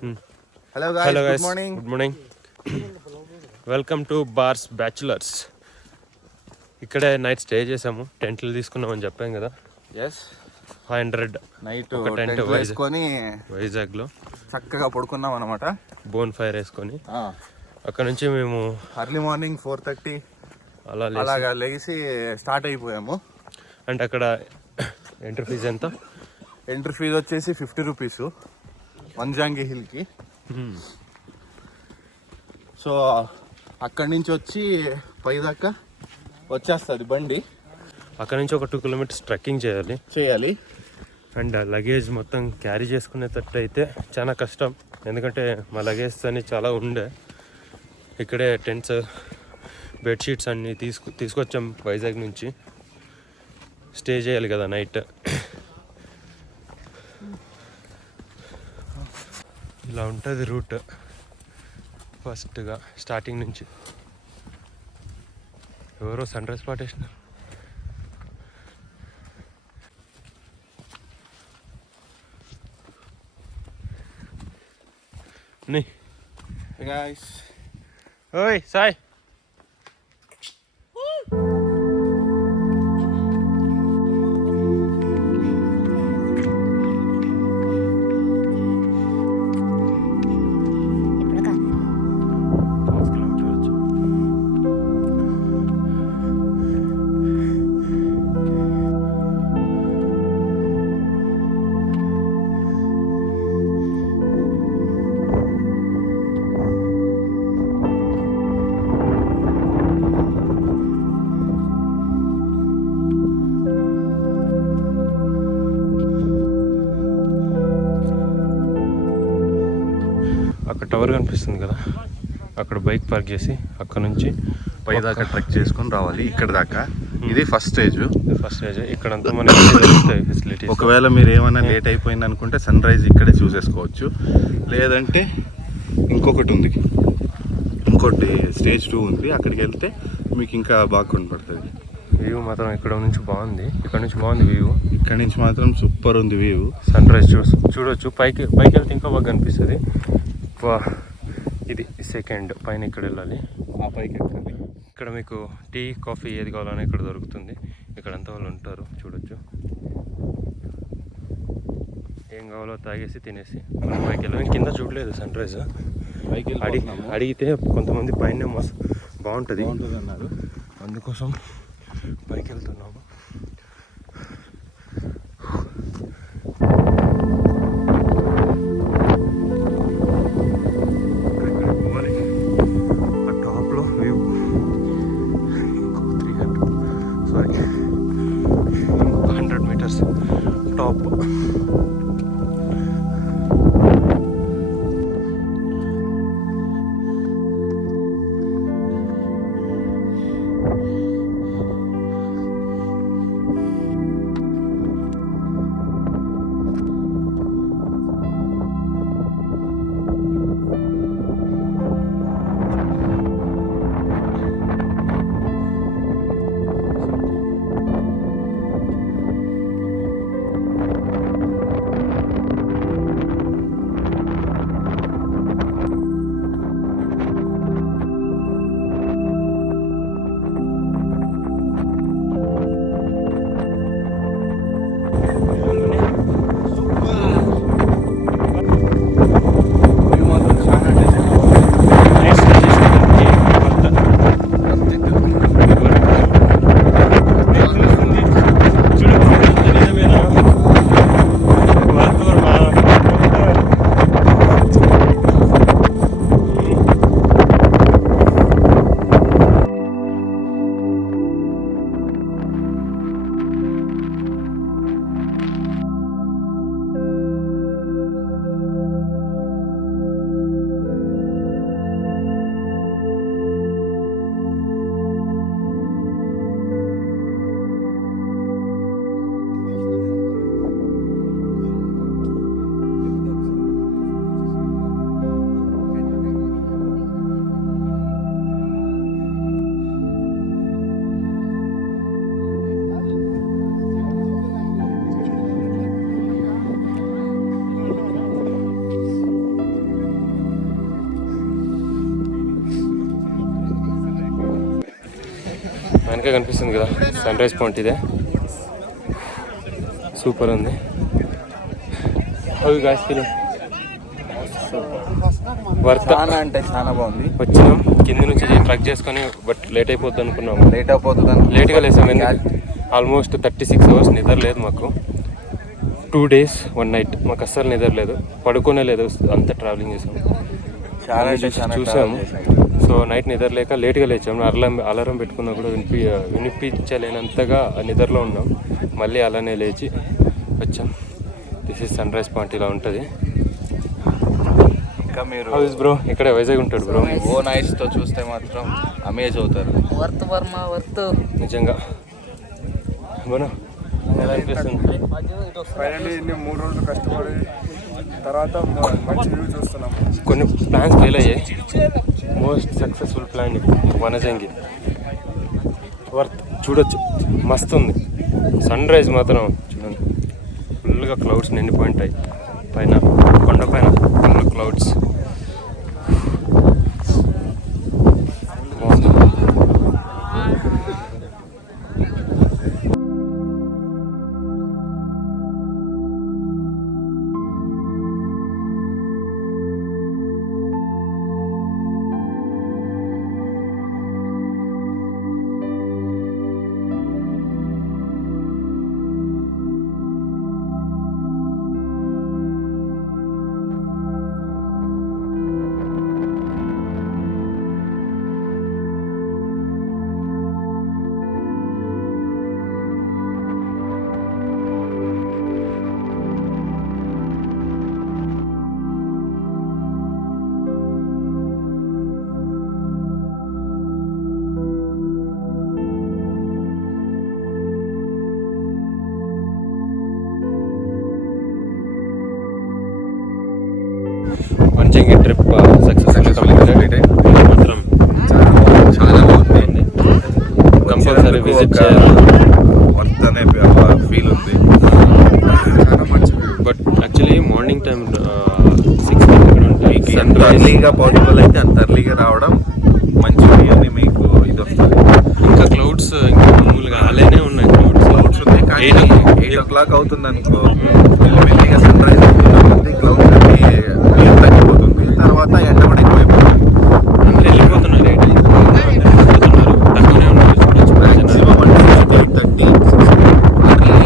Hello guys, Hello good guys, morning. good morning. Welcome to bars bachelors. ఇక్కడే night stay చేసాము, టెంట్లు తీసుకున్నామని చెప్పాం కదా. Yes, 500 నైట్ ఒక టెంట్ వేసుకొని వైజాగ్లో చక్కగా పడుకున్నాం అనమాట. బోన్ ఫైర్ వేసుకొని అక్కడ నుంచి మేము అర్లీ మార్నింగ్ 4:30 అలా అలాగా లేచి స్టార్ట్ అయిపోయాము. అంటే అక్కడ ఎంట్రీ ఫీజు ఎంత? ఎంట్రీ ఫీజు వచ్చేసి 50 రూపీస్ వంజాంగి హిల్కి. సో అక్కడి నుంచి వచ్చి పైదాకా వచ్చేస్తుంది బండి. అక్కడ నుంచి ఒక 2 కిలోమీటర్స్ ట్రెక్కింగ్ చేయాలి. అండ్ లగేజ్ మొత్తం క్యారీ చేసుకునేటట్టు అయితే చాలా కష్టం, ఎందుకంటే మా లగేజ్ అని చాలా ఉండే. ఇక్కడే టెంట్స్, బెడ్షీట్స్ అన్నీ తీసుకొచ్చాం వైజాగ్ నుంచి. స్టే చేయాలి కదా నైట్. ఇలా ఉంటుంది రూట్ ఫస్ట్గా స్టార్టింగ్ నుంచి. ఎవరో సన్ రైజ్ స్పాట్ వేసినారు. Guys, ఓయ్ సాయ్, అక్కడ టవర్ కనిపిస్తుంది కదా, అక్కడ బైక్ పార్క్ చేసి అక్కడ నుంచి పైదాకా ట్రెక్ చేసుకొని రావాలి. ఇక్కడ దాకా ఇది ఫస్ట్ స్టేజ్. ఇక్కడంతా మనకి దొరుకుతాయి ఫెసిలిటీస్. ఒకవేళ మీరు ఏమైనా లేట్ అయిపోయింది అనుకుంటే సన్ రైజ్ ఇక్కడే చూసేసుకోవచ్చు. లేదంటే ఇంకొకటి ఉంది, ఇంకోటి స్టేజ్ 2 ఉంది. అక్కడికి వెళ్తే మీకు ఇంకా బాగా కనపడుతుంది. వ్యూ మాత్రం ఇక్కడ నుంచి బాగుంది. ఇక్కడ నుంచి బాగుంది వ్యూ. ఇక్కడ నుంచి మాత్రం సూపర్ ఉంది వ్యూ. సన్ రైజ్ చూడొచ్చు. పైకి వెళ్తే ఇంకా బాగా కనిపిస్తుంది. ఇది సెకండ్ పైన ఇక్కడ వెళ్ళాలి, ఆ పైకి ఎక్కాలి. ఇక్కడ మీకు టీ, కాఫీ ఏది కావాలన్నా ఇక్కడ దొరుకుతుంది. ఇక్కడంతా వాళ్ళు ఉంటారు, చూడొచ్చు. ఏం కావాలో తాగేసి తినేసి మనం పైకి వెళ్ళాలి. కింద చూడలేదు సన్ రైజ్. పైకి అడిగితే కొంతమంది పైన మస్తు బాగుంటుంది అన్నారు, అందుకోసం పైకి వెళ్తున్నాము. టాప్లో వ్యూ 100 మీటర్స్ టాప్. వెనక కనిపిస్తుంది కదా సన్ రైజ్ పాయింట్, ఇదే సూపర్ ఉంది. How you guys feeling? Worth చాలా అంటే చాలా బాగుంది. వచ్చినాం కింది నుంచి ట్రక్ చేసుకొని, బట్ లేట్ అయిపోద్ది అనుకున్నాము. లేట్గా లేసాం. ఆల్మోస్ట్ 36 hours నిద్ర లేదు మాకు. 2 days 1 night మాకు అస్సలు నిద్ర లేదు, పడుకోనే లేదు, అంత ట్రావెలింగ్ చేసాం, చూసాము. సో నైట్ నిద్ర లేక లేట్గా లేచాము. అలారం పెట్టుకున్నా కూడా వినిపించలేనంతగా నిద్రలో ఉన్నాం. మళ్ళీ అలానే లేచి వచ్చాం. This is sunrise point, ఇలా ఉంటుంది. ఇంకా మీరు బ్రో ఇక్కడే వైజాగ్ ఉంటాడు బ్రో. ఓన్ ఐస్తో చూస్తే మాత్రం అమేజ్ అవుతారు. వర్త్ నిజంగా బోనా ఎలా అనిపిస్తుంది? ఫైనల్లీ 3 రోజులు కష్టపడి తర్వాత మంచి వ్యూ చూస్తున్నాం. కొన్ని ప్లాన్స్ ఫెయిల్ అయ్యాయి. Most successful plan Vanajangi. Worth చూడొచ్చు, మస్తు ఉంది. సన్ రైజ్ మాత్రం చూడండి, ఫుల్గా క్లౌడ్స్ నిండిపోయింటాయి. పైన కొండ పైన full clouds. Vanajangi trip successful complete. మాత్రం చాలా బాగుంది. కంపల్సరీ విజిట్ చేయాలి. వర్త్ అనే ఫీల్ ఉంది. బట్ యాక్చువల్లీ మార్నింగ్ టైం 6 ఇక్కడ ఉంటాయి. ఎంత ఎర్లీగా పాసిబుల్ అయితే అంత ఎర్లీగా రావడం మంచిది అని మీకు ఇది వస్తుంది. ఇంకా క్లౌడ్స్ ఇంకా మామూలుగా అలానే ఉన్నాయి. క్లౌడ్స్ ఉంది కానీ 8 o'clock అవుతుంది అనుకో, మెల్లిగా సన్ రైజ్ అవుతుంది, క్లౌడ్స్ అన్ని నీరు తగ్గిపోతుంది, తర్వాత ఎండ కూడా ఎక్కువైపోతుంది. అందరూ వెళ్ళిపోతున్నారు. తక్కువనే ఉన్నారు. చూడొచ్చు మ్యాక్సిమం అంటే 8:30 అర్లీ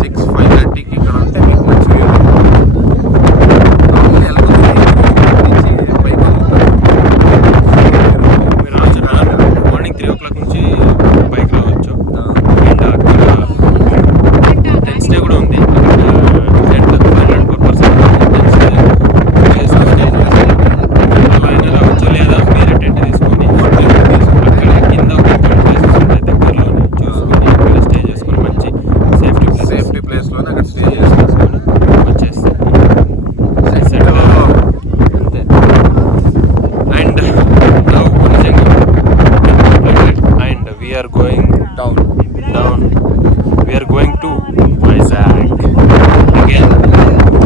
6, 5:30కి ఇక్కడ ఉంటే మీకు మంచి వ్యూ. మీరు రావచ్చు. మార్నింగ్ 3 o'clock నుంచి బైక్ రావచ్చు. అండ్ అక్కడ టెన్స్ డే కూడా ఉంది. Rent 500 per person. అలా అయినా రావచ్చు, లేదా మీరే టెంట్ తీసుకొని అక్కడ కింద ఒక ప్లేసెస్ ఉంటాయి దగ్గరలోనే చూసుకొని అక్కడ స్టే చేసుకొని మంచి సేఫ్టీ ప్లేస్లోనే అక్కడ స్టే చేసుకొని వచ్చేస్తాం. అంతే. And now Vanajangi and we are going down. We are going to Vizag again.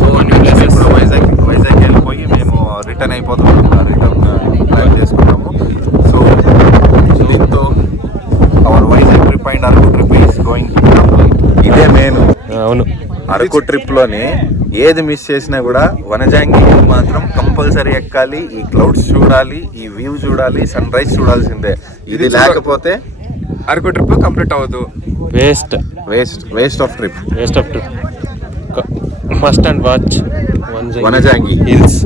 So ఇప్పుడు వైజాగ్ వెళ్ళిపోయి మేము రిటర్న్ అయిపోతున్నాం. రిటర్న్ ప్లాన్ చేసుకున్నాము. సో దీంతో our Vizag trip and Araku trip is going to complete. ఇదే మెయిన్. అవును, అరకు ట్రిప్లోని ఏది మిస్ చేసినా కూడా వనజంగి మాత్రం కంపల్సరీ ఎక్కాలి. ఈ క్లౌడ్స్ చూడాలి, ఈ వ్యూ చూడాలి, సన్ రైజ్ చూడాల్సిందే. ఇది లేకపోతే అరకు ట్రిప్ కంప్లీట్ అవ్వదు. Waste of trip. Must and watch Vanajangi hills.